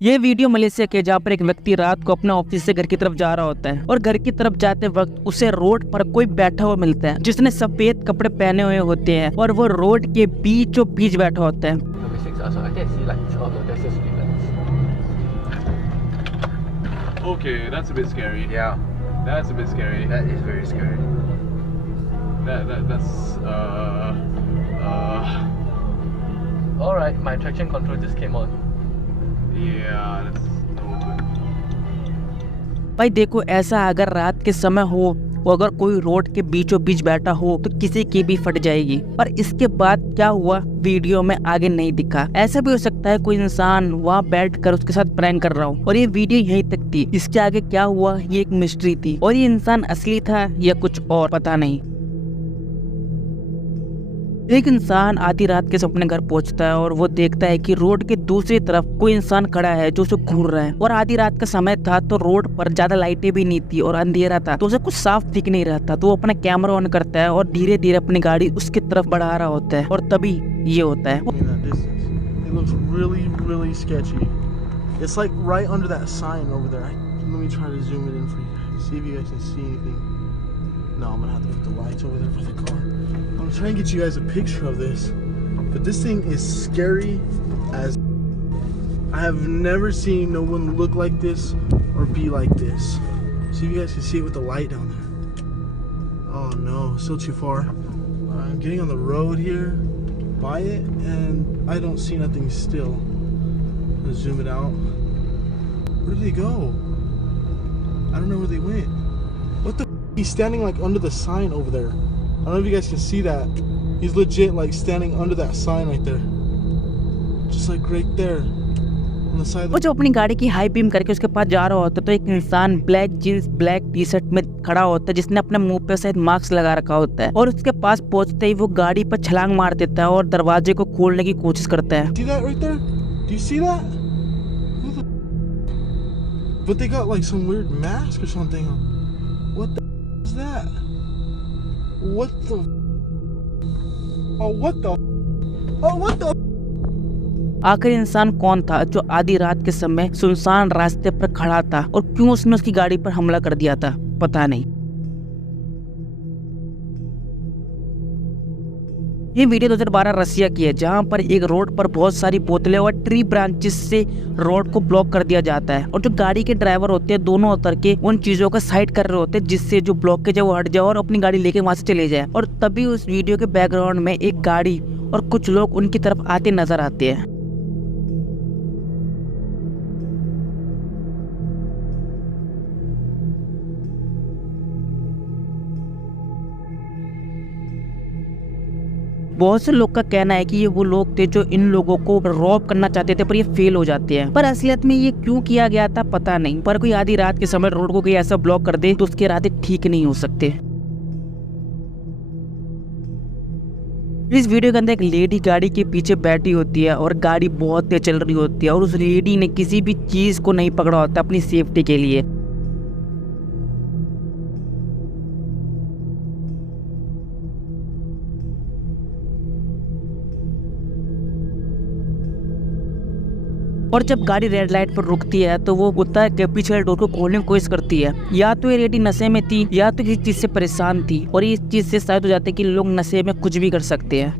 ये video Malaysia के जहाँ पर एक व्यक्ति रात को अपने ऑफिस से घर की तरफ जा रहा होता है और घर की तरफ जाते वक्त उसे रोड पर कोई बैठा हुआ मिलता है जिसने सफेद कपड़े पहने हुए होते हैं और वो रोड के बीचों बीच बैठा होता है। Okay, that's a bit scary. Yeah, That's a bit scary. that is very scary. That's All right, my traction control just came on. yeah, that's no good. भाई देखो, ऐसा अगर रात के समय हो वो अगर कोई रोड के बीचों बीच बैठा हो तो किसी की भी फट जाएगी। पर इसके बाद क्या हुआ वीडियो में आगे नहीं दिखा। ऐसा भी हो सकता है कोई इंसान वहाँ बैठ कर उसके साथ प्रैंक कर रहा हो और ये वीडियो यहीं तक थी। इसके आगे क्या हुआ ये एक मिस्ट्री थी और ये इंसान असली था या कुछ और पता नहीं। एक इंसान आधी रात के अपने घर पहुंचता है और वो देखता है कि रोड के दूसरी तरफ कोई इंसान खड़ा है जो उसे घूर रहा है और आधी रात का समय था तो रोड पर ज्यादा लाइटें भी नहीं थी और अंधेरा था तो उसे कुछ साफ दिख नहीं रहा था। तो वो अपना कैमरा ऑन करता है और धीरे धीरे अपनी गाड़ी उसकी तरफ बढ़ा रहा होता है और तभी ये होता है। It looks really, really sketchy. It's like right under that sign over there. Let me try to zoom it in for you guys. See if you guys can see anything. No, I'm gonna have to put the lights over there for the car. I'm trying to get you guys a picture of this, but this thing is scary as. I have never seen no one look like this or be like this. See if you guys can see it with the light down there. Oh no, still too far. I'm getting on the road here by it and I don't see nothing still. I'm gonna zoom it out. Where did they go? I don't know where they went. What the f? He's standing like under the sign over there. I don't know if you guys can see that. He's legit like standing under that sign right there. Just like right there. On the side of वो the... जो अपनी गाड़ी की high beam करके उसके पास जा रहा होता है तो एक इंसान black jeans black T shirt में खड़ा होता है जिसने अपने मुंह पे शायद मास्क लगा रखा होता है और उसके पास पहुंचते ही वो गाड़ी पर छलांग मार देता है और दरवाजे को खोलने की कोशिश करता है। See that right there? Do you see that? Who the... But they got like some weird mask or something on. What the is that? What the? Oh, what the? Oh, what the? आखिर इंसान कौन था जो आधी रात के समय सुनसान रास्ते पर खड़ा था और क्यों उसने उसकी गाड़ी पर हमला कर दिया था पता नहीं। ये वीडियो 2012 रसिया की है जहां पर एक रोड पर बहुत सारी बोतलें और ट्री ब्रांचेस से रोड को ब्लॉक कर दिया जाता है और जो गाड़ी के ड्राइवर होते हैं दोनों उतर के उन चीजों का साइड कर रहे होते हैं जिससे जो ब्लॉकेज है वो हट जाए और अपनी गाड़ी लेके वहां से चले जाए। और तभी उस वीडियो के बैकग्राउंड में एक गाड़ी और कुछ लोग उनकी तरफ आते नजर आते हैं। बहुत से लोग का कहना है कि ये वो लोग थे जो इन लोगों को रॉब करना चाहते थे पर ये फेल हो जाते हैं। पर असलियत में ये क्यों किया गया था पता नहीं। पर कोई आधी रात के समय रोड को कोई ऐसा ब्लॉक कर दे तो उसके इरादे ठीक नहीं हो सकते। इस वीडियो के अंदर एक लेडी गाड़ी के पीछे बैठी होती है और गाड़ी बहुत तेज चल रही होती है और उस लेडी ने किसी भी चीज को नहीं पकड़ा होता अपनी सेफ्टी के लिए। और जब गाड़ी रेड लाइट पर रुकती है तो वो उतर के पीछे डोर को खोलने की कोशिश करती है। या तो ये लेडी नशे में थी या तो किसी चीज से परेशान थी और ये इस चीज से शायद हो जाते कि लोग नशे में कुछ भी कर सकते हैं।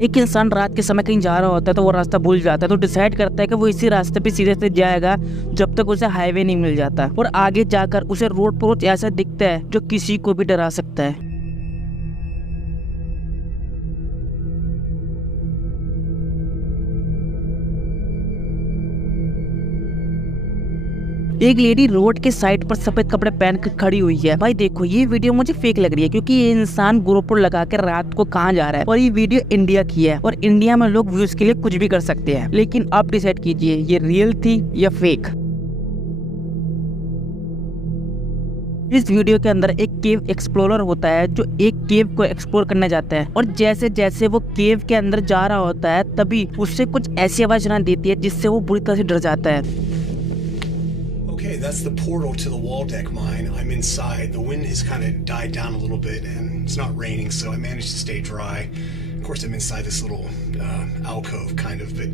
एक इंसान रात के समय कहीं जा रहा होता है तो वो रास्ता भूल जाता है तो डिसाइड करता है कि वो इसी रास्ते पे सीधे से जाएगा जब तक उसे हाईवे नहीं मिल जाता और आगे जाकर उसे रोड पर कुछ ऐसा दिखता है जो किसी को भी डरा सकता है। एक लेडी रोड के साइड पर सफेद कपड़े पहन कर खड़ी हुई है। भाई देखो ये वीडियो मुझे फेक लग रही है क्योंकि ये इंसान GoPro लगा कर रात को कहाँ जा रहा है और ये वीडियो इंडिया की है और इंडिया में लोग व्यूज के लिए कुछ भी कर सकते हैं। लेकिन आप डिसाइड कीजिए ये रियल थी या फेक। इस वीडियो के अंदर एक केव एक्सप्लोरर होता है जो एक केव को एक्सप्लोर करने जाता है और जैसे जैसे वो केव के अंदर जा रहा होता है तभी उससे कुछ ऐसी आवाज सुनाई देती है जिससे वो बुरी तरह से डर जाता है। Okay, that's the portal to the wall deck mine. I'm inside. The wind has kind of died down a little bit and it's not raining, so I managed to stay dry. course, I'm inside this little alcove, kind of. But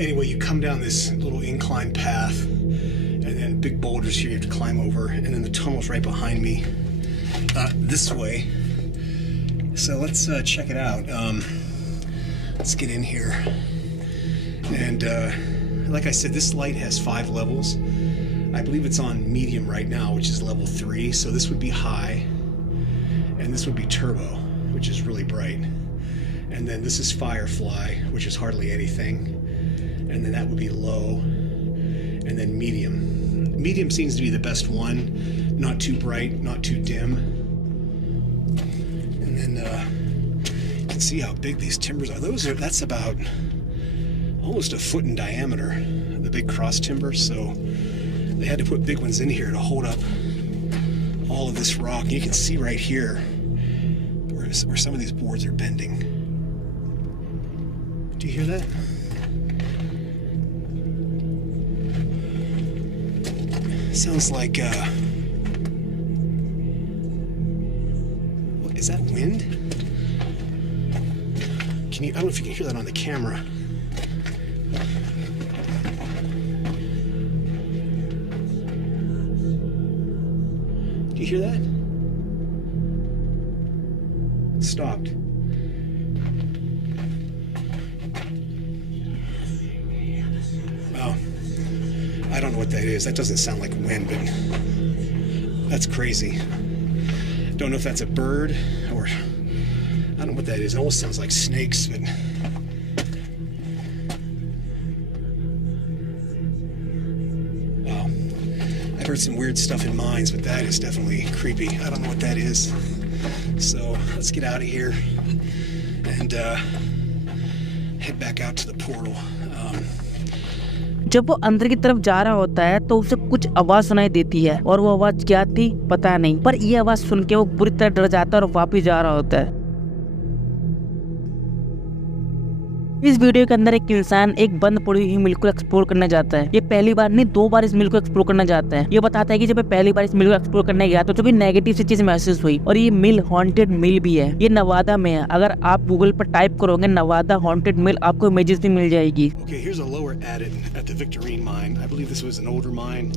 anyway, you come down this little incline path, and then big boulders here you have to climb over, and then the tunnel's right behind me this way. So let's check it out. Let's get in here. And like I said, this light has 5 levels. I believe it's on medium right now, which is level 3. So this would be high, and this would be turbo, which is really bright. And then this is Firefly, which is hardly anything. And then that would be low. And then medium. Medium seems to be the best one. Not too bright, not too dim. And then you can see how big these timbers are. That's about almost a foot in diameter, the big cross timber. So they had to put big ones in here to hold up all of this rock. And you can see right here where some of these boards are bending. Do you hear that? Sounds like, what, is that wind? I don't know if you can hear that on the camera. Do you hear that? It stopped. Oh, I don't know what that is. That doesn't sound like wind, but that's crazy. Don't know if that's a bird or I don't know what that is. It almost sounds like snakes, but wow. I've heard some weird stuff in mines, but that is definitely creepy. I don't know what that is. So let's get out of here and head back out to the portal. जब वो अंदर की तरफ जा रहा होता है तो उसे कुछ आवाज सुनाई देती है, और वो आवाज क्या थी पता नहीं, पर ये आवाज सुन के वो बुरी तरह डर जाता है और वापस जा रहा होता है। इस वीडियो के अंदर एक इंसान एक बंद पड़ी हुई मिल को एक्सप्लोर करने जाता है। ये पहली बार नहीं 2 बार इस मिल को एक्सप्लोर करने जाता है। ये बताता है कि जब मैं पहली बार इस मिल को एक्सप्लोर करने गया तो भी नेगेटिव सी चीज महसूस हुई, और ये मिल हॉन्टेड मिल भी है। ये नवादा में है। अगर आप गूगल पर टाइप करोगे नवादा हॉन्टेड मिल, आपको इमेजेस भी मिल जाएगी। Okay, here's a lower adit at the Victorine mine. I believe this was an older mine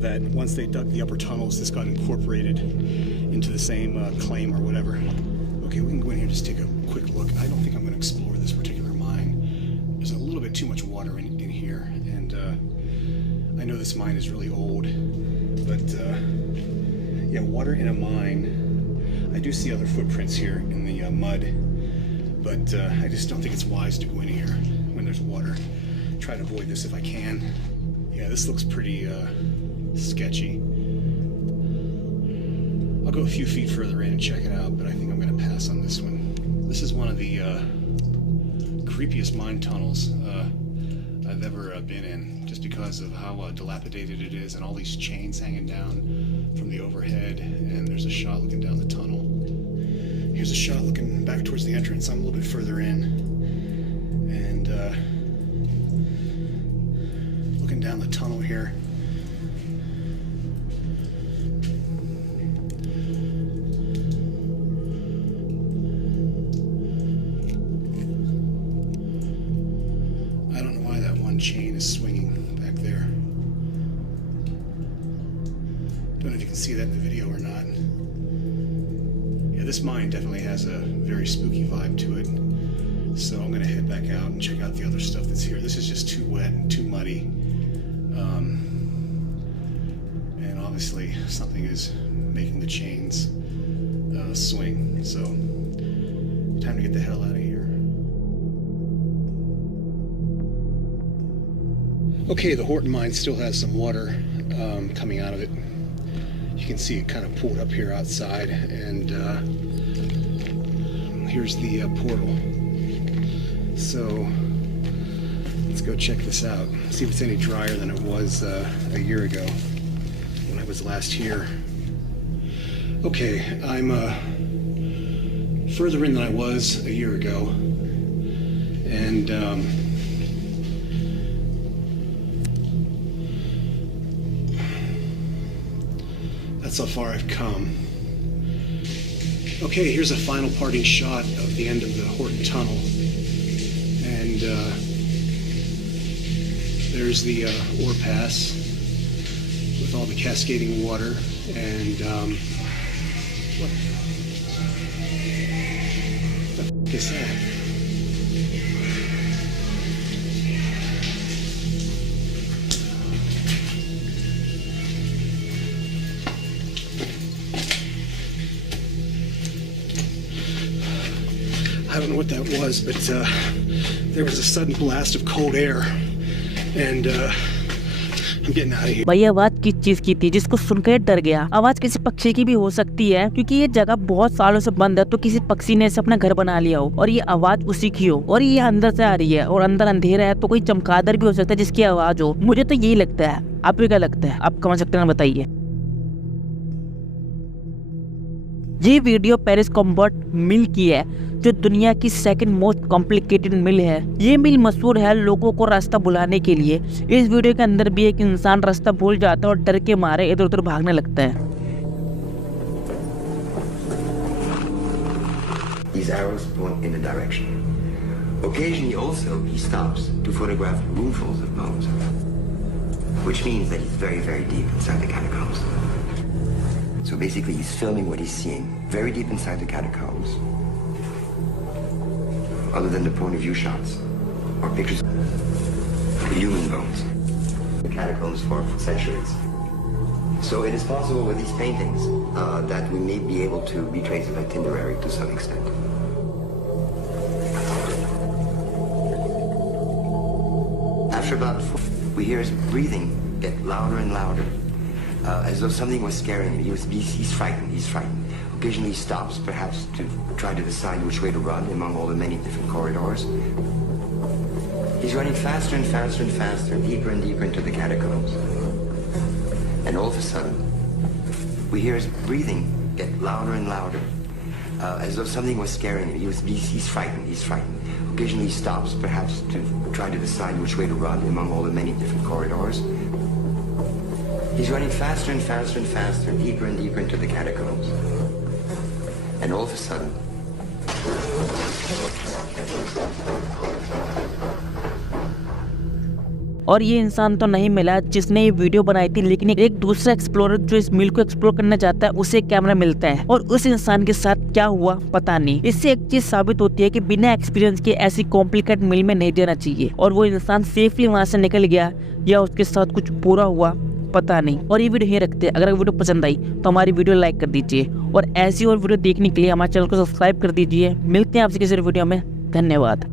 that once they dug the upper tunnels, this got incorporated into the same claim or whatever. Okay, we can go in here and just take a quick look. I don't think I'm going to explore this particular mine. There's a little bit too much water in here, and I know this mine is really old, but yeah, water in a mine. I do see other footprints here in the mud, but I just don't think it's wise to go in here when there's water. Try to avoid this if I can. Yeah, this looks pretty sketchy. I'll go a few feet further in and check it out, but I think I'm going to pass on this one. This is one of the creepiest mine tunnels I've ever been in, just because of how dilapidated it is, and all these chains hanging down from the overhead, and there's a shot looking down the tunnel. Here's a shot looking back towards the entrance. I'm a little bit further in, and looking down the tunnel here. Chain is swinging back there. Don't know if you can see that in the video or not. Yeah, this mine definitely has a very spooky vibe to it. So I'm going to head back out and check out the other stuff that's here. This is just too wet and too muddy. And obviously something is making the chains swing. So time to get the hell out of here. Okay, the Horton mine still has some water coming out of it. You can see it kind of pulled up here outside, and here's the portal. So let's go check this out, see if it's any drier than it was a year ago when I was last here. Okay, I'm further in than I was a year ago, and that's how far I've come. Okay, here's a final parting shot of the end of the Horton Tunnel. And there's the ore pass with all the cascading water. And what the f*** is that? I don't know what that was, but there was a sudden blast of cold air, and I'm getting out of here. भाई आवाज किस चीज की थी जिसको सुनकर डर गया? आवाज किसी पक्षी की भी हो सकती है, क्योंकि ये जगह बहुत सालों से बंद है, तो किसी पक्षी ने इसे अपना घर बना लिया हो और ये आवाज उसी की हो, और ये अंदर से आ रही है और अंदर अंधेरा है, तो कोई चमगादड़ भी हो सकता है जिसकी आवाज हो। मुझे तो यही लगता है, आपको क्या लगता है? आप कमेंट सेक्शन में बताइए। ये वीडियो पेरिस कॉम्बर्ट मिल की है, जो दुनिया की सेकंड मोस्ट कॉम्प्लिकेटेड मिल है। ये मिल मशहूर है लोगों को रास्ता भुलाने के लिए। इस वीडियो के अंदर भी एक इंसान रास्ता भूल जाता है और डर के मारे इधर उधर भागने लगता है। These arrows point in a direction. Occasionally also he stops to photograph roomfuls of bones, which means that he's very, very deep inside the catacombs. So basically he's filming what he's seeing very deep inside the catacombs, other than the point of view shots or pictures of human bones. The catacombs for centuries. So it is possible with these paintings that we may be able to retrace an itinerary to some extent. After about 4, we hear his breathing get louder and louder, as though something was scaring him. He's frightened. Occasionally he stops, perhaps to try to decide which way to run among all the many different corridors. He's running faster and faster and faster, deeper and deeper into the catacombs. And all of a sudden, we hear his breathing get louder and louder, as though something was scaring him. He's frightened. Occasionally he stops, perhaps to try to decide which way to run among all the many different corridors. He's running faster and faster and faster, deeper and deeper into the catacombs. And all of a sudden, और ये इंसान तो नहीं मिला जिसने ये video बनाई थी, लेकिन एक दूसरा एक्सप्लोरर जो इस मिल को एक्सप्लोर करना चाहता है, उसे कैमरा मिलता है और उस इंसान के साथ क्या हुआ पता नहीं। इससे एक चीज साबित होती है कि बिना एक्सपीरियंस के ऐसी कॉम्प्लिकेटेड मिल में नहीं जाना चाहिए, और वो इंसान सेफली वहां से निकल गया या उसके साथ कुछ बुरा हुआ पता नहीं। और ये वीडियो यहीं रखते हैं। अगर वीडियो पसंद आई तो हमारी वीडियो लाइक कर दीजिए, और ऐसी और वीडियो देखने के लिए हमारे चैनल को सब्सक्राइब कर दीजिए। मिलते हैं आपसे किसी वीडियो में। धन्यवाद।